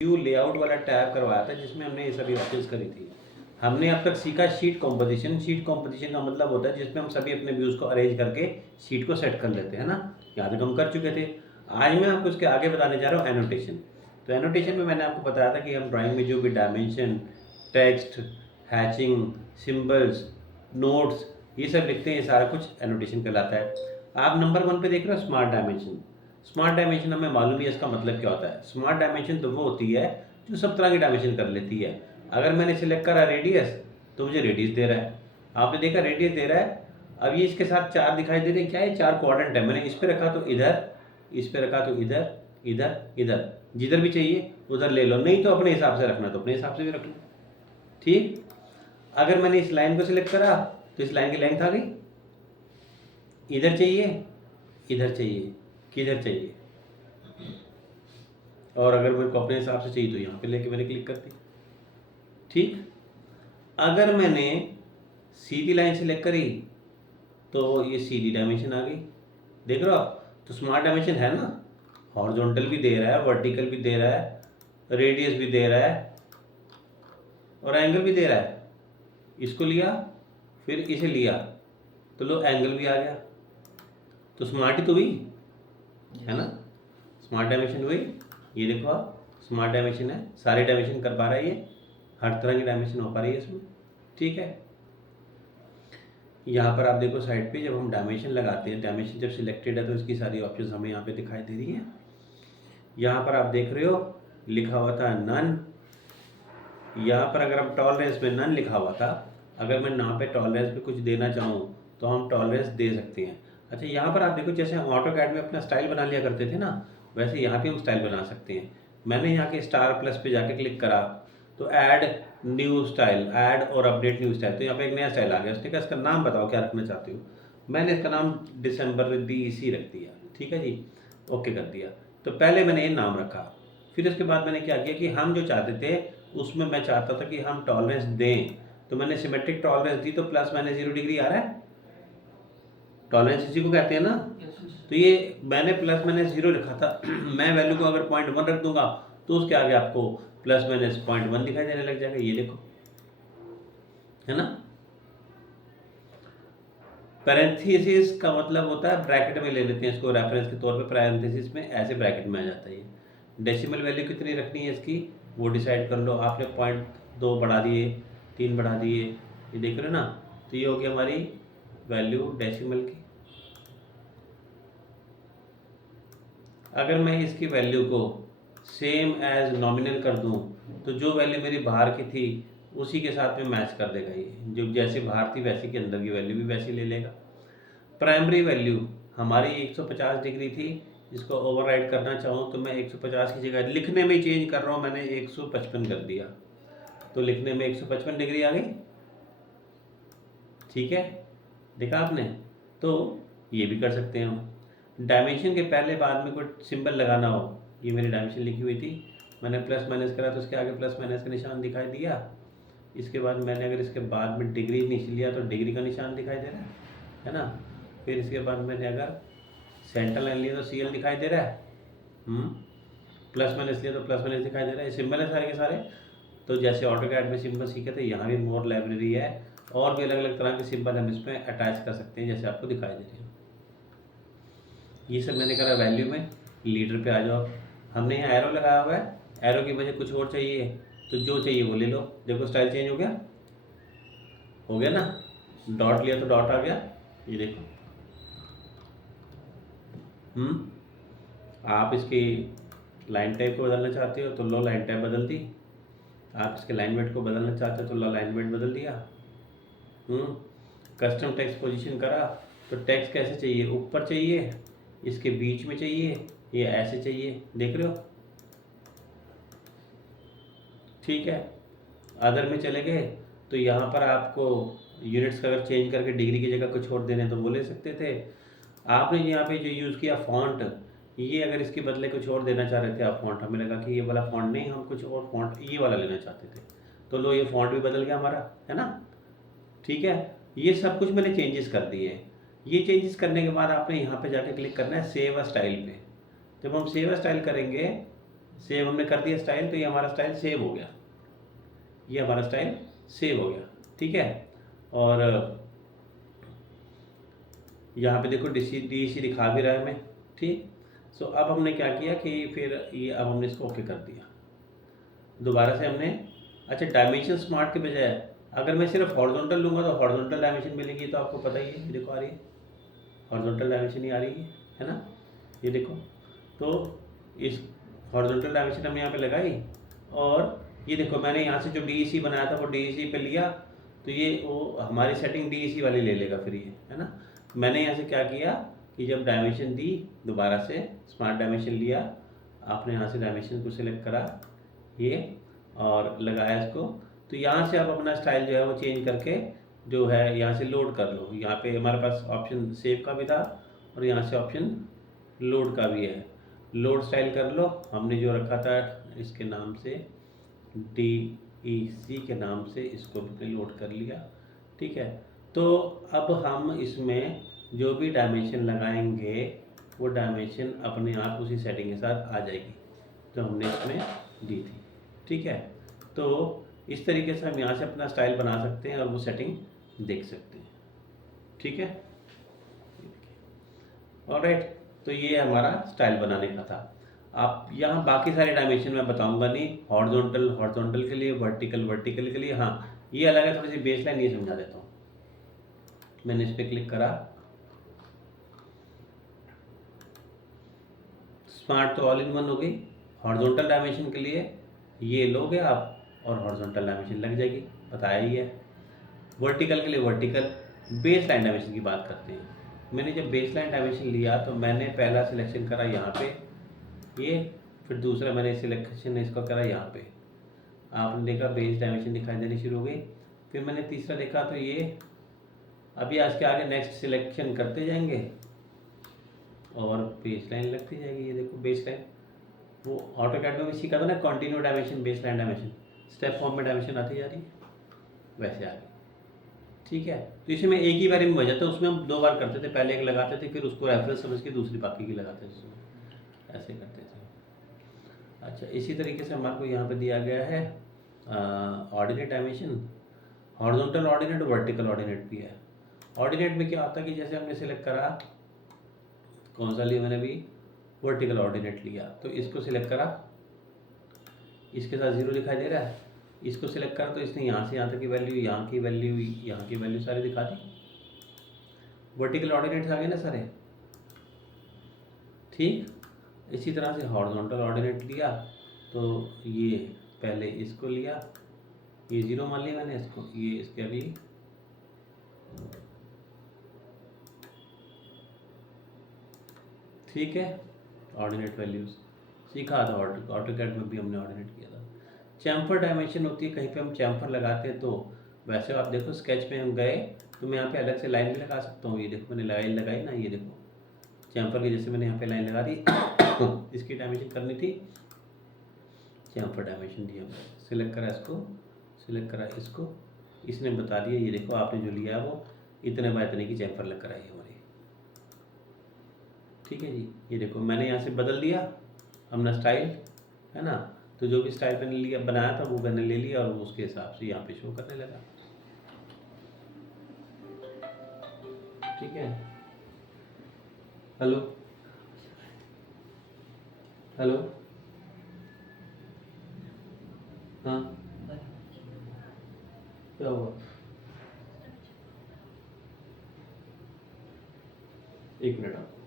View layout वाला tab करवाया था जिसमें हमने ये सभी ऑप्शंस करी थी। हमने अब तक सीखा शीट कॉम्पोजिशन। शीट कॉम्पोजिशन का मतलब होता है जिसमें हम सभी अपने व्यूज़ को अरेंज करके शीट को सेट कर लेते हैं ना। यहाँ तक हम कर चुके थे। आज मैं आपको इसके आगे बताने जा रहा हूँ एनोटेशन। तो एनोटेशन में मैंने आपको बताया था कि हम ड्राइंग में जो भी dimension, text, hatching, symbols, notes ये सब लिखते हैं, ये सारा कुछ एनोटेशन कहलाता है। आप नंबर 1 पे देख रहे हो स्मार्ट डायमेंशन। स्मार्ट डायमेंशन हमें मालूम है इसका मतलब क्या होता है। स्मार्ट डायमेंशन तो वो होती है जो सब तरह की डायमेंशन कर लेती है। अगर मैंने सिलेक्ट करा रेडियस तो मुझे रेडियस दे रहा है। आपने देखा रेडियस दे रहा है। अब ये इसके साथ 4 दिखाई दे रहे हैं। क्या है? 4 क्वाड्रेंट है। मैंने इस पे रखा तो इधर, इस पे रखा तो इधर, इधर, इधर। जिधर भी चाहिए उधर ले लो, नहीं तो अपने हिसाब से रखना तो अपने हिसाब से भी रख लो। ठीक। अगर मैंने इस लाइन को सिलेक्ट करा तो इस लाइन की लेंथ आ गई। इधर चाहिए, इधर चाहिए, किधर चाहिए, और अगर मेरे को अपने हिसाब से चाहिए तो यहाँ पे लेके मैंने क्लिक कर दी। ठीक। अगर मैंने सीधी लाइन सेलेक्ट करी तो ये सीधी डायमेंशन आ गई। देख रहे हो आप? तो स्मार्ट डायमेंशन है ना। हॉरिजॉन्टल भी दे रहा है, वर्टिकल भी दे रहा है, रेडियस भी दे रहा है और एंगल भी दे रहा है। इसको लिया फिर इसे लिया तो लो एंगल भी आ गया। तो स्मार्ट ही तो हुई है ना। स्मार्ट डायमेंशन हुई। ये देखो आप, स्मार्ट डायमेंशन है, सारी डायमेंशन कर पा रहा है ये, हर तरह की डायमेंशन हो पा रही है इसमें। ठीक है। यहाँ पर आप देखो साइड पे जब हम डायमेंशन लगाते हैं, डायमेंशन जब सिलेक्टेड है तो इसकी सारी ऑप्शंस हमें यहाँ पे दिखाई दे रही हैं। यहाँ पर आप देख रहे हो लिखा हुआ था नन। यहाँ पर अगर हम टॉलरेंस में नन लिखा हुआ था, अगर मैं यहाँ पे टॉलरेंस पे कुछ देना चाहूँ तो हम टॉलरेंस दे सकते हैं। अच्छा, यहाँ पर आप देखो जैसे हम ऑटोकैड में अपना स्टाइल बना लिया करते थे ना, वैसे यहाँ पे हम स्टाइल बना सकते हैं। मैंने यहाँ के स्टार प्लस पे जाके क्लिक करा तो ऐड न्यू स्टाइल, ऐड और अपडेट न्यू स्टाइल, तो यहाँ पे एक नया स्टाइल आ गया। उसने कहा इसका नाम बताओ क्या रखना चाहते हो। मैंने इसका नाम दिसंबर DC रख दिया। ठीक है जी, ओके कर दिया। तो पहले मैंने ये नाम रखा। फिर उसके बाद मैंने क्या किया कि हम जो चाहते थे उसमें मैं चाहता था कि हम टॉलरेंस दें, तो मैंने सिमेट्रिक टॉलरेंस दी तो प्लस माइनस 0 डिग्री आ रहा है। टॉलरेंस इसी को कहते हैं ना। तो ये मैंने प्लस माइनस 0 लिखा था। मैं वैल्यू को अगर 0.1 रख दूंगा तो उसके आगे आपको प्लस माइनस 0.1 दिखाई देने लग जाएगा। ये देखो, है ना। पैरेंथेसिस का मतलब होता है ब्रैकेट में ले लेते हैं इसको रेफरेंस के तौर पे। पैरेंथेसिस में ऐसे ब्रैकेट में आ जाता है ये। डेसिमल वैल्यू कितनी रखनी है इसकी वो डिसाइड कर लो। आपने 0.2 बढ़ा दिए, 3 बढ़ा दिए, ये देख रहे हो ना। तो ये हो गई हमारी वैल्यू डेसिमल की। अगर मैं इसकी वैल्यू को सेम एज नॉमिनल कर दूं तो जो वैल्यू मेरी बाहर की थी उसी के साथ में मैच कर देगा ये। जो जैसे बाहर थी वैसी के अंदर की वैल्यू भी वैसी ले लेगा। प्राइमरी वैल्यू हमारी 150 डिग्री थी। इसको ओवरराइड करना चाहूँ तो मैं 150 की जगह लिखने में चेंज कर रहा हूँ, मैंने 155 कर दिया तो लिखने में 155 डिग्री आ गई। ठीक है, देखा आपने। तो ये भी कर सकते हैं हम। डायमेंशन के पहले बाद में कोई सिंबल लगाना हो, ये मेरी डायमेंशन लिखी हुई थी, मैंने प्लस माइनस करा तो उसके आगे प्लस माइनस का निशान दिखाई दिया। इसके बाद मैंने अगर इसके बाद में डिग्री नीचे लिया तो डिग्री का निशान दिखाई दे रहा है ना। फिर इसके बाद मैंने अगर सेंटर लाइन लिया तो CL दिखाई दे रहा है। प्लस माइनस लिया तो प्लस माइनस दिखाई दे रहा है। सिंबल है सारे के सारे। तो जैसे ऑटोकैड में सिंबल सीखे थे, यहाँ भी मोर लाइब्रेरी है और भी अलग अलग तरह के सिंबल हम इसमें अटैच कर सकते हैं जैसे आपको दिखाई दे रहे हैं। ये सब मैंने करा वैल्यू में। लीडर पे आ जाओ। हमने यहाँ एरो लगाया हुआ है, एरो की वजह कुछ और चाहिए तो जो चाहिए वो ले लो। देखो स्टाइल चेंज हो गया ना। डॉट लिया तो डॉट आ गया, ये देखो। आप इसकी लाइन टाइप को बदलना चाहते हो तो लो लाइन टाइप बदल दी। आप इसके लाइन वेट को बदलना चाहते हो तो लो लाइन वेट बदल दिया। कस्टम टेक्स्ट पोजीशन करा तो टेक्स्ट कैसे चाहिए, ऊपर चाहिए, इसके बीच में चाहिए, ये ऐसे चाहिए, देख रहे हो। ठीक है। अदर में चले गए तो यहाँ पर आपको यूनिट्स का अगर चेंज करके डिग्री की जगह कुछ और देने तो वो ले सकते थे। आपने यहाँ पे जो यूज़ किया फॉन्ट, ये अगर इसके बदले कुछ और देना चाह रहे थे आप फॉन्ट, हमें लगा कि ये वाला फॉन्ट नहीं, हम कुछ और फॉन्ट ये वाला लेना चाहते थे, तो लो ये फॉन्ट भी बदल गया हमारा, है ना। ठीक है। ये सब कुछ मैंने चेंजेस कर दिए। ये चेंजेस करने के बाद आपने यहाँ पे जाके क्लिक करना है सेव अ स्टाइल पे। जब हम सेव अ स्टाइल करेंगे, सेव हमने कर दिया स्टाइल, तो ये हमारा स्टाइल सेव हो गया, ये हमारा स्टाइल सेव हो गया। ठीक है, और यहाँ पे देखो डीसी दिखा भी रहा है हमें। ठीक, सो अब हमने क्या किया कि फिर ये अब हमने इसको ओके कर दिया दोबारा से हमने। अच्छा, डायमेंशन स्मार्ट के बजाय अगर मैं सिर्फ हॉरिजॉन्टल लूँगा तो हॉरिजॉन्टल डायमेंशन मिलेगी, तो आपको पता ही है, ये देखो आ रही है हॉरिजॉन्टल डायमेंशन ही आ रही है ना, ये देखो। तो इस हॉरिजॉन्टल डायमेंशन हमने यहाँ पे लगाई, और ये देखो मैंने यहाँ से जो डीईसी बनाया था वो डीईसी पे लिया, तो ये वो हमारी सेटिंग डीईसी वाली ले लेगा फिर ये, है ना। मैंने यहाँ से क्या किया कि जब डायमेंशन दी दोबारा से स्मार्ट डायमेंशन लिया, आपने यहाँ से डायमेंशन को सिलेक्ट करा ये और लगाया इसको, तो यहाँ से आप अपना स्टाइल जो है वो चेंज करके जो है यहाँ से लोड कर लो। यहाँ पे हमारे पास ऑप्शन सेव का भी था और यहाँ से ऑप्शन लोड का भी है, लोड स्टाइल कर लो। हमने जो रखा था इसके नाम से DEC के नाम से, इसको भी लोड कर लिया। ठीक है, तो अब हम इसमें जो भी डायमेंशन लगाएंगे वो डायमेंशन अपने आप उसी सेटिंग के साथ आ जाएगी जो हमने इसमें दी थी। ठीक है, तो इस तरीके से हम यहाँ से अपना स्टाइल बना सकते हैं और वो सेटिंग देख सकते हैं। ठीक है, ऑलराइट, तो ये हमारा स्टाइल बनाने का था। आप यहाँ बाकी सारे डायमेंशन मैं बताऊंगा नहीं, हॉरिजॉन्टल के लिए, वर्टिकल के लिए। हाँ, ये अलग है, थोड़ी सी बेस लाइन ये समझा देता हूँ। मैंने इस पर क्लिक करा, स्मार्ट तो ऑल इन वन हो गई। हॉरिजॉन्टल डायमेंशन के लिए ये लोगे आप और हॉरिजॉन्टल डायमेंशन लग जाएगी, बताया ही है। वर्टिकल के लिए वर्टिकल, बेस लाइन डायमेंशन की बात करते हैं। मैंने जब बेस लाइन डायमेंशन लिया तो मैंने पहला सिलेक्शन करा यहाँ पे ये, फिर दूसरा मैंने सिलेक्शन इसका करा यहाँ पे, आपने देखा बेस डायमेंशन दिखाई देनी शुरू हो गई। फिर मैंने तीसरा देखा, तो ये अभी आज के आगे नेक्स्ट सिलेक्शन करते जाएंगे और बेस लाइन लगती जाएगी। ये देखो बेस लाइन, वो ऑटोकैड में भी सीखा था ना, continue dimension, base line dimension, step form में डायमेंशन आती जा रही है, वैसे आ गई। ठीक है, तो इसमें एक ही बार में हो जाता है, उसमें हम 2 बार करते थे, पहले एक लगाते थे फिर उसको रेफरेंस समझ के दूसरी बाकी की लगाते थे, उसमें ऐसे करते थे। अच्छा, इसी तरीके से हमारे को यहाँ पे दिया गया है ordinate dimension, horizontal ordinate, vertical ordinate भी है। ऑर्डिनेट में क्या होता है कि जैसे हमने सेलेक्ट करा, कौन सा लिया मैंने भी, वर्टिकल ऑर्डिनेट लिया, तो इसको सिलेक्ट करा, इसके साथ 0 दिखाई दे रहा है, इसको सिलेक्ट करा तो इसने यहाँ से यहाँ तक की वैल्यू, यहाँ की वैल्यू, यहाँ की वैल्यू सारी दिखा दी। वर्टिकल ऑर्डिनेट्स आ गए ना सारे। ठीक, इसी तरह से हॉरिजॉन्टल ऑर्डिनेट लिया, तो ये पहले इसको लिया, ये 0 मान लिया मैंने इसको, ये इसके अगली, ठीक है। ऑर्डिनेट वैल्यूज सीखा था, ऑटोकैड में भी हमने ऑर्डिनेट किया था। चैम्फर डायमेंशन होती है, कहीं पे हम चैम्फर लगाते हैं, तो वैसे आप देखो स्केच में हम गए तो मैं यहाँ पे अलग से लाइन भी लगा सकता हूँ। ये देखो मैंने लाइन लगाई ना, ये देखो चैम्फर की जैसे मैंने यहाँ पे लाइन लगा दी इसकी डायमेंशन करनी थी, चैम्फर डायमेंशन दी हमने, सिलेक्ट करा इसको, सिलेक्ट करा इसको, इसने बता दिया ये देखो आपने जो लिया है वो इतने बाय इतने की चैम्फर लग कर आई हमारी। ठीक है जी, ये देखो मैंने यहाँ से बदल दिया अपना स्टाइल, है ना, तो जो भी स्टाइल मैंने लिया बनाया था वो मैंने ले लिया और वो उसके हिसाब से यहाँ पे शो करने लगा। ठीक है, हेलो हेलो, हाँ क्या हुआ, एक मिनट आप